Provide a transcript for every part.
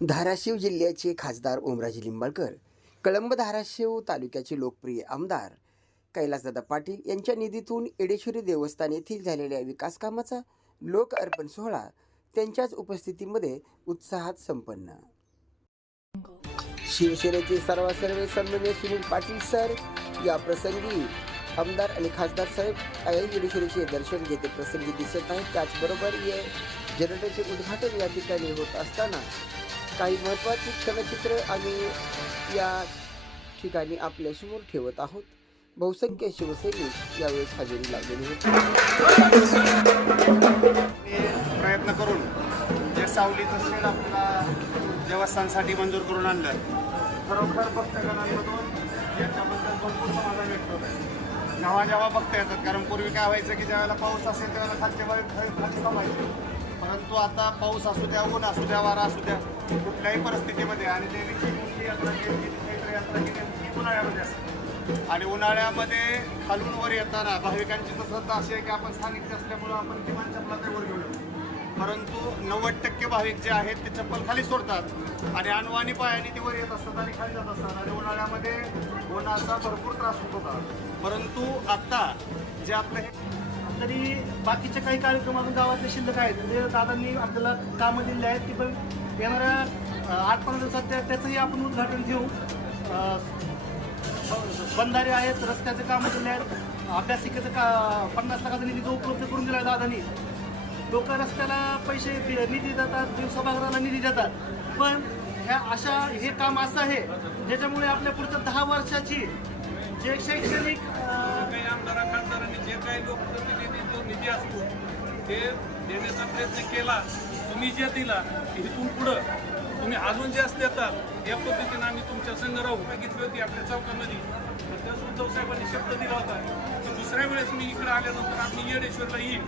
धाराशिव जिल्ह्याचे खासदार ओमराजे लिंबाळकर, कळंब धाराशिव तालुक्याचे लोकप्रिय आमदार कैलासदादा पाटील यांच्या निधीतून येडेश्वरी देवस्थान येथील झालेल्या विकास कामाचा लोक अर्पण सोहळा त्यांच्याच उपस्थितीमध्ये उत्साहात संपन्न. शिवसेनेचे सर्वसर्वे सन्माननीय सुनील पाटील सर या प्रसंगी आमदार आणि खासदार साहेब येडेश्वरीचे दर्शन घेते प्रसंगी दिसत आहेत. त्याचबरोबर या जनतेचे उद्घाटन या ठिकाणी होत असताना काही महत्त्वाची क्षणचित्र आम्ही या ठिकाणी आपल्यासमोर ठेवत आहोत. बहुसंख्य शिवसैनिक यावेळेस हजेरी लावलेली होती. प्रयत्न करून जे सावलीचं शेड आपल्याला देवस्थानासाठी मंजूर करून आणलं, खरोखर भक्तगणांमधून याच्याबद्दल भरपूर समाधान व्यक्त होत आहे. जेव्हा भक्त येतात, कारण पूर्वी काय व्हायचं की ज्यावेळेला पाऊस असेल त्यावेळेला खालचे खाली थांबायचे, परंतु आता पाऊस असू द्या, ऊन असू द्या, वारा असू द्या, कुठल्याही परिस्थितीमध्ये आणि देवीची मोठी यात्रा केली, चैत्र यात्रा केली ही उन्हाळ्यामध्ये असते. आणि उन्हाळ्यामध्ये खालून वर येताना भाविकांची तर श्रद्धा अशी आहे की आपण सांगितले असल्यामुळं आपण किमान चपला ते वर घेऊन येतो, परंतु 90% भाविक जे आहेत ते चप्पल खाली सोडतात आणि अनवाणी पायाने ती वर येत असतात आणि खाली जात असतात. आणि उन्हाळ्यामध्ये उन्हाचा भरपूर त्रास होत होता. परंतु आता जे आपलं तरी बाकीचे काही कार्यक्रम अजून गावातले शिल्लक आहेत, म्हणजे दादांनी आपल्याला कामं दिलेली आहेत की पण येणाऱ्या 8-15 दिवसात त्याचंही आपण उद्घाटन घेऊ. बंधारे आहेत, रस्त्याचे कामं दिले आहेत, अभ्यासिकेचं 50 लाखाचा निधी जो उपलब्ध करून दिला दादांनी. लोक रस्त्याला पैसे निधी देतात, सभागृहाला निधी देतात, पण हे काम असं आहे ज्याच्यामुळे आपल्या पुढच्या 10 वर्षाची जे शैक्षणिक काही आमदार खासदारांनी जे काही लोकप्रतिनिधी जो निधी असतो ते देण्याचा प्रयत्न केला. तुम्ही जे दिला इथून पुढं तुम्ही अजून जास्त देतात या पद्धतीने आम्ही तुमच्या संघ राहू बघितली होती आपल्या चौकामध्ये. त्यास उद्धव साहेबांनी शब्द दिला होता की दुसऱ्या वेळेस मी इकडे आल्यानंतर आम्ही येडेश्वरला येईल,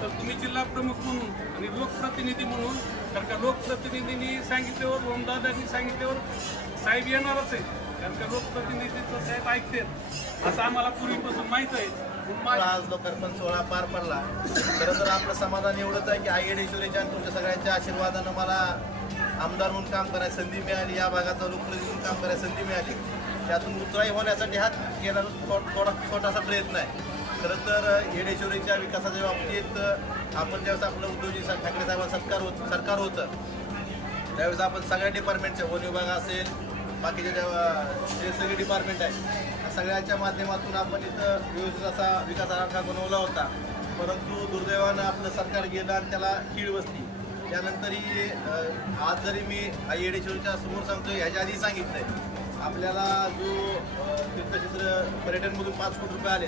तर तुम्ही जिल्हा प्रमुख म्हणून आणि लोकप्रतिनिधी म्हणून, कारण का लोकप्रतिनिधींनी सांगितल्यावर, ओमदादांनी सांगितल्यावर साहेब येणारच आहे, कारण का लोकप्रतिनिधीचं साहेब ऐकतात असं आम्हाला पूर्वीपासून माहीत आहे. आज लोकार्पण सोहळा पार पडला. खरं तर आपलं समाधान एवढंच आहे की आई येडेश्वरीच्या आणि तुमच्या सगळ्यांच्या आशीर्वादानं मला आमदार म्हणून काम करायची संधी मिळाली, या भागाचा लोकप्रतिनिधी म्हणून काम करायची संधी मिळाली. त्यातून उतराई होण्यासाठी हा केलेला छोटासा प्रयत्न आहे. खरं तर येडेश्वरीच्या विकासाच्या बाबतीत आपण ज्यावेळेस आपलं उद्धवजी ठाकरे साहेबांचं सरकार होतं त्यावेळेस आपण सगळ्या डिपार्टमेंटच्या वन विभाग असेल, बाकीच्या जे सगळे डिपार्टमेंट आहे सगळ्यांच्या माध्यमातून आपण इथं व्यवस्थित असा विकास आराखडा बनवला होता. परंतु दुर्दैवानं आपलं सरकार गेलं आणि त्याला कीड बसली. त्यानंतरही आज जरी मी आई येडेश्वरीच्या समोर सांगतोय, ह्याच्या आधी सांगितलं आहे आपल्याला जो तीर्थक्षेत्र पर्यटनमधून 5 कोटी रुपये आले,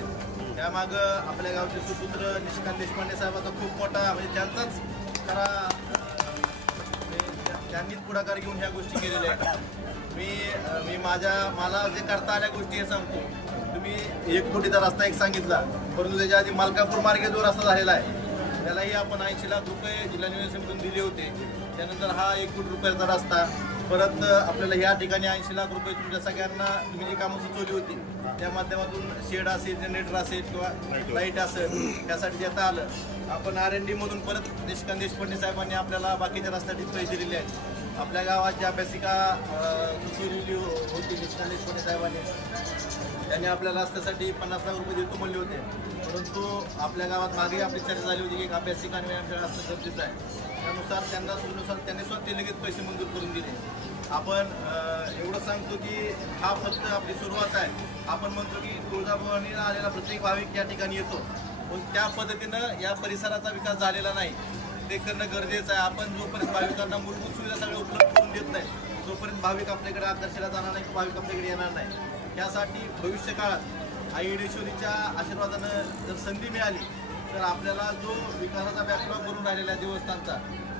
त्यामागं आपल्या गावचे सुपुत्र निशिकांत देशपांडे साहेबांचा खूप मोठा म्हणजे त्यांचाच खरा त्यांनीच पुढाकार घेऊन ह्या गोष्टी केलेल्या आहेत. मला जे करता आल्या गोष्टी हे सांगतो. तुम्ही 1 कोटीचा रस्ता एक सांगितला, परंतु त्याच्या आधी मलकापूर मार्गे जो रस्ता झालेला आहे त्यालाही आपण 80 लाख रुपये जिल्हा नियोजन समितीतून दिले होते. त्यानंतर हा 1 कोटी रुपयाचा रस्ता, परत आपल्याला ह्या ठिकाणी 80 लाख रुपये तुमच्या सगळ्यांना तुम्ही जी कामं सुचवली होती त्या माध्यमातून शेड असेल, जनरेटर असेल किंवा लाईट असेल त्यासाठी देता आलं. आपण R&D मधून परत निशिकांत देशपांडे साहेबांनी आपल्याला बाकीच्या रस्त्यासाठी पैसे दिलेले आहेत. आपल्या गावात जी अभ्यासिका सुचवलेली होती निशिकांत देशपांडे साहेबांनी, त्यांनी आपल्याला रस्त्यासाठी 50 लाख रुपये देतो म्हणले होते, परंतु आपल्या गावात मागे आपली चर्चा झाली होती की एक अभ्यासिका आणि आमच्या रस्ता गरजेचं आहे. त्यानुसार त्यांनी स्वतः लगेच पैसे मंजूर करून दिले. आपण एवढं सांगतो की हा फक्त आपली सुरुवात आहे. आपण म्हणतो की तुळजाभवानीला आलेला प्रत्येक भाविक या ठिकाणी येतो, पण त्या पद्धतीनं या परिसराचा विकास झालेला नाही. ते करणं गरजेचं आहे. आपण जोपर्यंत भाविकांना मूलभूत सुविधा सगळ्या उपलब्ध करून देत नाही तोपर्यंत भाविक आपल्याकडे आकर्षणाला जाणार नाही, भाविक आपल्याकडे येणार नाही. त्यासाठी भविष्य काळात आई येडेश्वरीच्या आशीर्वादानं जर संधी मिळाली तर आपल्याला जो विकासाचा बॅकलॉग करून राहिलेला आहे देवस्थानचा,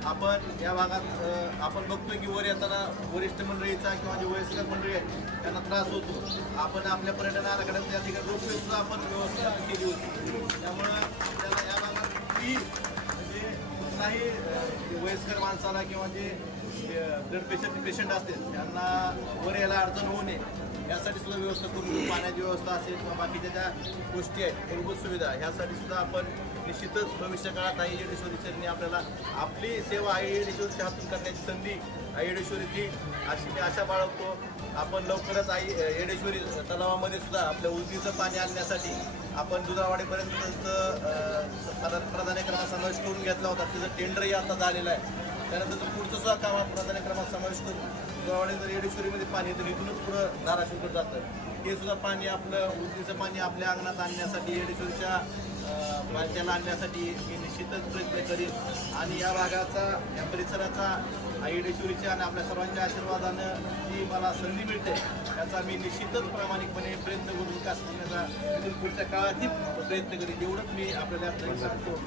आपण या भागात आपण बघतोय की वर येताना वरिष्ठ मंडळीचा किंवा जे वयस्कर मंडळी आहेत त्यांना त्रास होतो. आपण आपल्या पर्यटन आराखड्यात त्या ठिकाणी रोपवे सुद्धा आपण व्यवस्था केली होती. त्यामुळं आपल्याला या भागात म्हणजे कुठलाही वयस्कर माणसाला किंवा जे ब्लड पेशंट असतील त्यांना वर यायला अडचण होऊ नये यासाठी सुद्धा व्यवस्था करून, पाण्याची व्यवस्था असेल किंवा बाकीच्या ज्या गोष्टी आहेत मूलभूत सुविधा ह्यासाठी सुद्धा आपण निश्चितच भविष्य काळात आई येडेश्वरीचरणी आपल्याला आपली सेवा आई येडेश्वरीच्या हातून करण्याची संधी आई येडेश्वरी देईल अशी मी आशा बाळगतो. आपण लवकरच आई येडेश्वरी तलावामध्ये सुद्धा आपल्या उजनीचं पाणी आणण्यासाठी आपण दुधावाडीपर्यंत प्राधान्य क्रमांक समावेश करून घेतला होता. त्याचं टेंडरही आता झालेलं आहे. त्यानंतर पुढचं सुद्धा काम प्राधान्य क्रमांक समावेश करून दुधावाडी जर येडेश्वरीमध्ये पाणी तर इथूनच पुढं धाराशिवकडे जातं. हे सुद्धा पाणी आपलं उजनीचं पाणी आपल्या अंगणात आणण्यासाठी येडेश्वरीच्या पाण्याला आणण्यासाठी मी निश्चितच प्रयत्न करीन आणि या भागाचा या परिसराचा आई येडेश्वरीच्या आणि आपल्या सर्वांच्या आशीर्वादानं जी मला संधी मिळते त्याचा मी निश्चितच प्रामाणिकपणे प्रयत्न करून विकास करण्याचा इथून पुढच्या काळातही प्रयत्न करीन एवढंच मी आपल्याला सांगतो.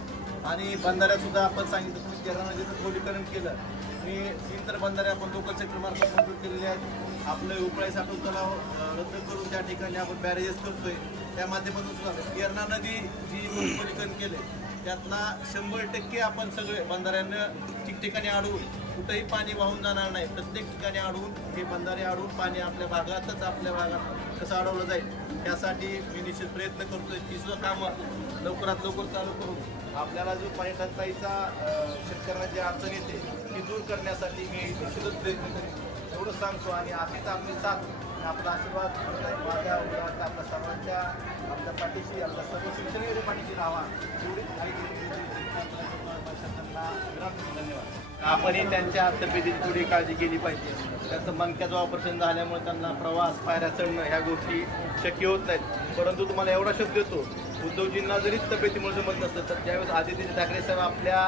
आणि बंधाऱ्यासुद्धा आपण सांगितलं की केरळनं जिथं खोलीकरण केलं मी 3 तर बंधारे आपण लोकल सेक्टर मार्फत मंजूर केलेले आहेत. आपलं उपळाई साठवण तलाव रद्द करून त्या ठिकाणी आपण बॅरेजेस करतोय. त्या माध्यमातून सुद्धा केरणा नदी जी खोलीकरण केले त्यातला 100% आपण सगळे बंधाऱ्यांना ठिकठिकाणी अडवून कुठंही पाणी वाहून जाणार नाही. प्रत्येक ठिकाणी अडवून हे बंधारे अडवून पाणी आपल्या भागातच आपल्या भागात कसं अडवलं जाईल त्यासाठी मी निश्चित प्रयत्न करतोय. ती सुद्धा कामं लवकरात लवकर चालू करून आपल्याला जो पाणी टंचाईचा शेतकऱ्यांना जी अडचण येते ती दूर करण्यासाठी मी निश्चितच प्रयत्न करेन एवढं सांगतो. आणि अशीच आपली साथ आपला आशीर्वाद माझ्या उद्याच्या आपल्या सर्वांच्या आपल्या पाठीशी आपल्या सर्व शिक्षण पाठीशी राहावा एवढीच धन्यवाद. आपणही त्यांच्या तब्येतीची थोडी काळजी केली पाहिजे. त्यांचं मणक्याचं ऑपरेशन झाल्यामुळे त्यांना प्रवास पायऱ्या चढणं ह्या गोष्टी शक्य होत नाहीत. परंतु तुम्हाला एवढा शब्द देतो उद्धवजींना जरी तब्येतीमुळे जमत नसतं तर ज्यावेळेस आदित्य ठाकरे साहेब आपल्या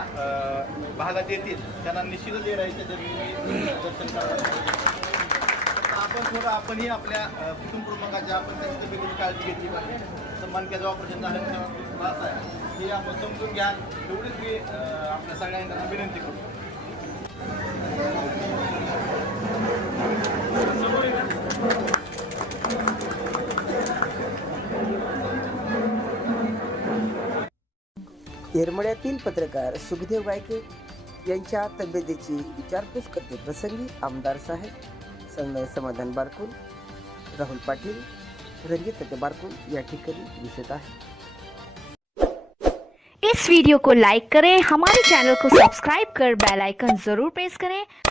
भागात येतील त्यांना निश्चितच येण्याच्या दर्शन करावं. आपणही आपल्या कुटुंब प्रमुखाच्या आपण त्यांच्या तब्येतीची काळजी घेतली पाहिजे. तर मणक्याचं ऑपरेशन झाल्यामुळे त्रास आहे हे आपण समजून घ्याल एवढीच मी आपल्या सगळ्यांना विनंती करतो. येरमड्यातील पत्रकार सुखदेव गायके यांच्या तब्येतीची विचारपूस करते प्रसंगी आमदार साहेब, संजय समाधान बारकुल, राहुल पाटील, रणजित तटे बारकुल या ठिकाणी दिसत आहे. इस वीडियो को लाइक करें, हमारे चैनल को सब्सक्राइब कर बेल आइकन जरूर प्रेस करें